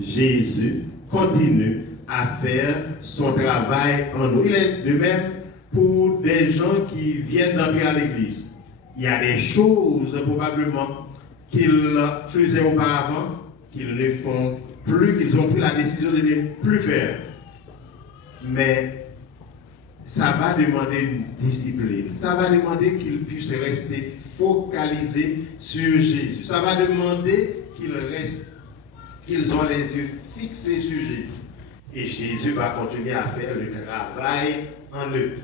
Jésus continue à faire son travail en nous. Il est de même pour des gens qui viennent d'entrer à l'église. Il y a des choses probablement qu'ils faisaient auparavant, qu'ils ne font plus, qu'ils ont pris la décision de ne plus faire. Mais ça va demander une discipline. Ça va demander qu'ils puissent rester focalisés sur Jésus. Ça va demander qu'ils ont les yeux fixés sur Jésus. Et Jésus va continuer à faire le travail en eux.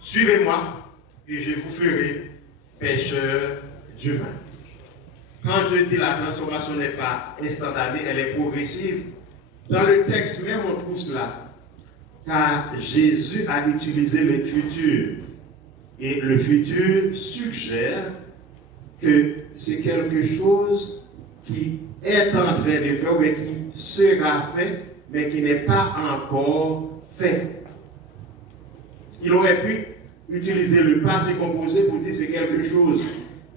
Suivez-moi et je vous ferai pécheurs d'humains. Quand je dis la transformation n'est pas instantanée, elle est progressive. Dans le texte même, on trouve cela. Car Jésus a utilisé le futur. Et le futur suggère que c'est quelque chose qui est en train de faire, mais qui sera fait, mais qui n'est pas encore fait. Il aurait pu utiliser le passé composé pour dire que c'est quelque chose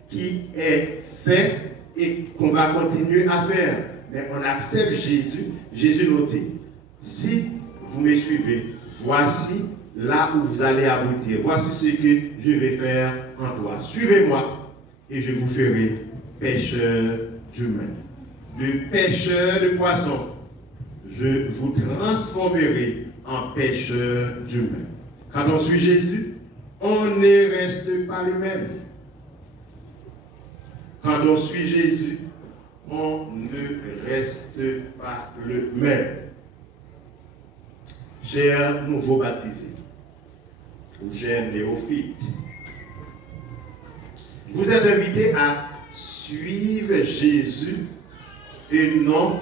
qui est fait et qu'on va continuer à faire. Mais on accepte Jésus. Jésus nous dit, si vous me suivez, voici là où vous allez aboutir. Voici ce que je vais faire en toi. Suivez-moi et je vous ferai pécheurs d'humains. De pêcheurs de poissons, je vous transformerai en pêcheurs d'humains. Quand on suit Jésus, on ne reste pas le même. Quand on suit Jésus, on ne reste pas le même. Chers nouveaux baptisés, ou chers néophytes, vous êtes invités à suivre Jésus et non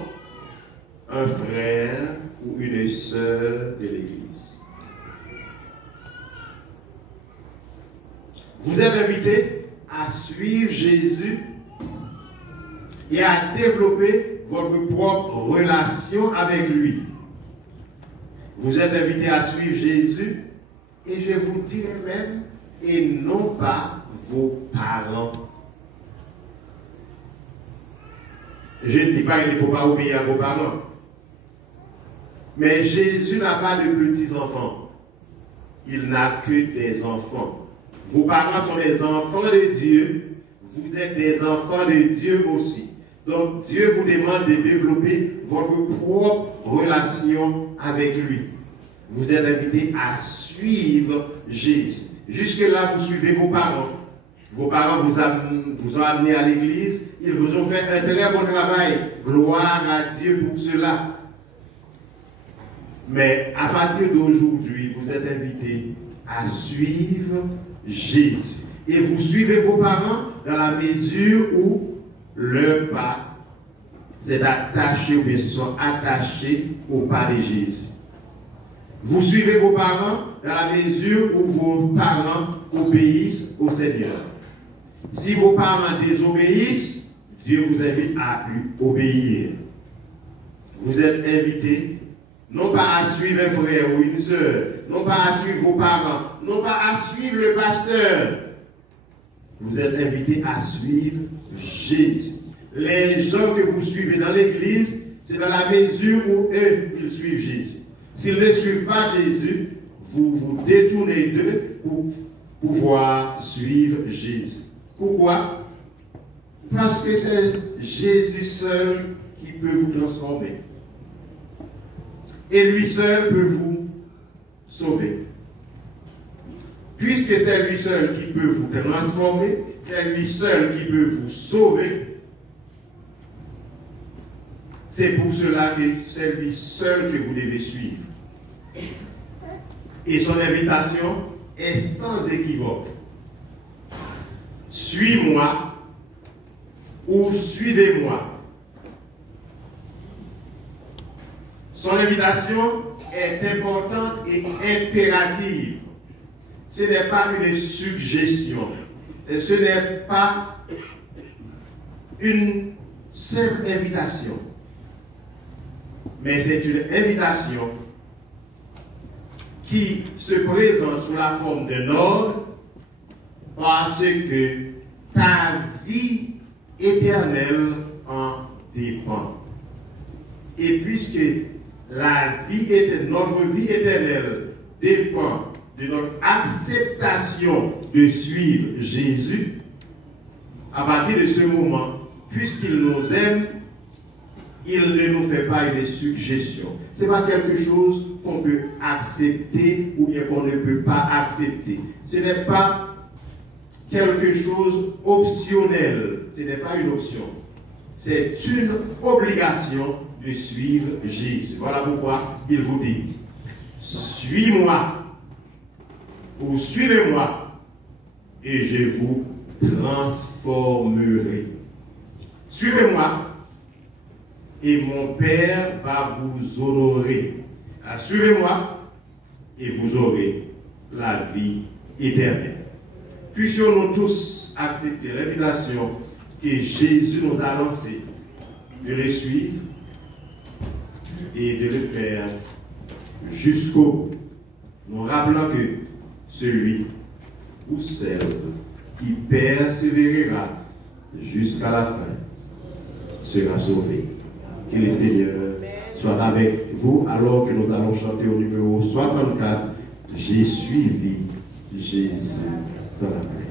un frère ou une sœur de l'Église. Vous êtes invités à suivre Jésus et à développer votre propre relation avec lui. Vous êtes invités à suivre Jésus et je vous dirais même, et non pas vos parents. Je ne dis pas qu'il ne faut pas obéir à vos parents. Mais Jésus n'a pas de petits-enfants. Il n'a que des enfants. Vos parents sont des enfants de Dieu. Vous êtes des enfants de Dieu aussi. Donc Dieu vous demande de développer votre propre relation avec lui. Vous êtes invités à suivre Jésus. Jusque-là, vous suivez vos parents. Vos parents vous ont amené à l'église. Ils vous ont fait un très bon travail. Gloire à Dieu pour cela. Mais à partir d'aujourd'hui, vous êtes invités à suivre Jésus. Et vous suivez vos parents dans la mesure où leur pas s'est attaché ou bien se sont attachés au pas de Jésus. Vous suivez vos parents dans la mesure où vos parents obéissent au Seigneur. Si vos parents désobéissent, Dieu vous invite à lui obéir. Vous êtes invités non pas à suivre un frère ou une sœur, non pas à suivre vos parents, non pas à suivre le pasteur. Vous êtes invités à suivre Jésus. Les gens que vous suivez dans l'église, c'est dans la mesure où eux, ils suivent Jésus. S'ils ne suivent pas Jésus, vous vous détournez d'eux pour pouvoir suivre Jésus. Pourquoi? Parce que c'est Jésus seul qui peut vous transformer. Et lui seul peut vous sauver. Puisque c'est lui seul qui peut vous transformer, c'est lui seul qui peut vous sauver, c'est pour cela que c'est lui seul que vous devez suivre. Et son invitation est sans équivoque. Suis-moi ou suivez-moi. Son invitation est importante et impérative. Ce n'est pas une suggestion. Ce n'est pas une simple invitation. Mais c'est une invitation qui se présente sous la forme d'un ordre parce que ta vie éternelle en dépend. Et puisque notre vie éternelle dépend de notre acceptation de suivre Jésus, à partir de ce moment, puisqu'il nous aime, il ne nous fait pas une suggestion. Ce n'est pas quelque chose qu'on peut accepter ou bien qu'on ne peut pas accepter. Ce n'est pas quelque chose optionnel. Ce n'est pas une option. C'est une obligation de suivre Jésus. Voilà pourquoi il vous dit, suis-moi ou suivez-moi et je vous transformerai. Suivez-moi et mon Père va vous honorer. Suivez-moi et vous aurez la vie éternelle. Puissions-nous tous accepter l'invitation que Jésus nous a lancée de le suivre et de le faire jusqu'au bout. Nous rappelant que celui ou celle qui persévérera jusqu'à la fin sera sauvé. Que le Seigneur soit avec vous alors que nous allons chanter au numéro 64. J'ai suivi Jésus dans la paix.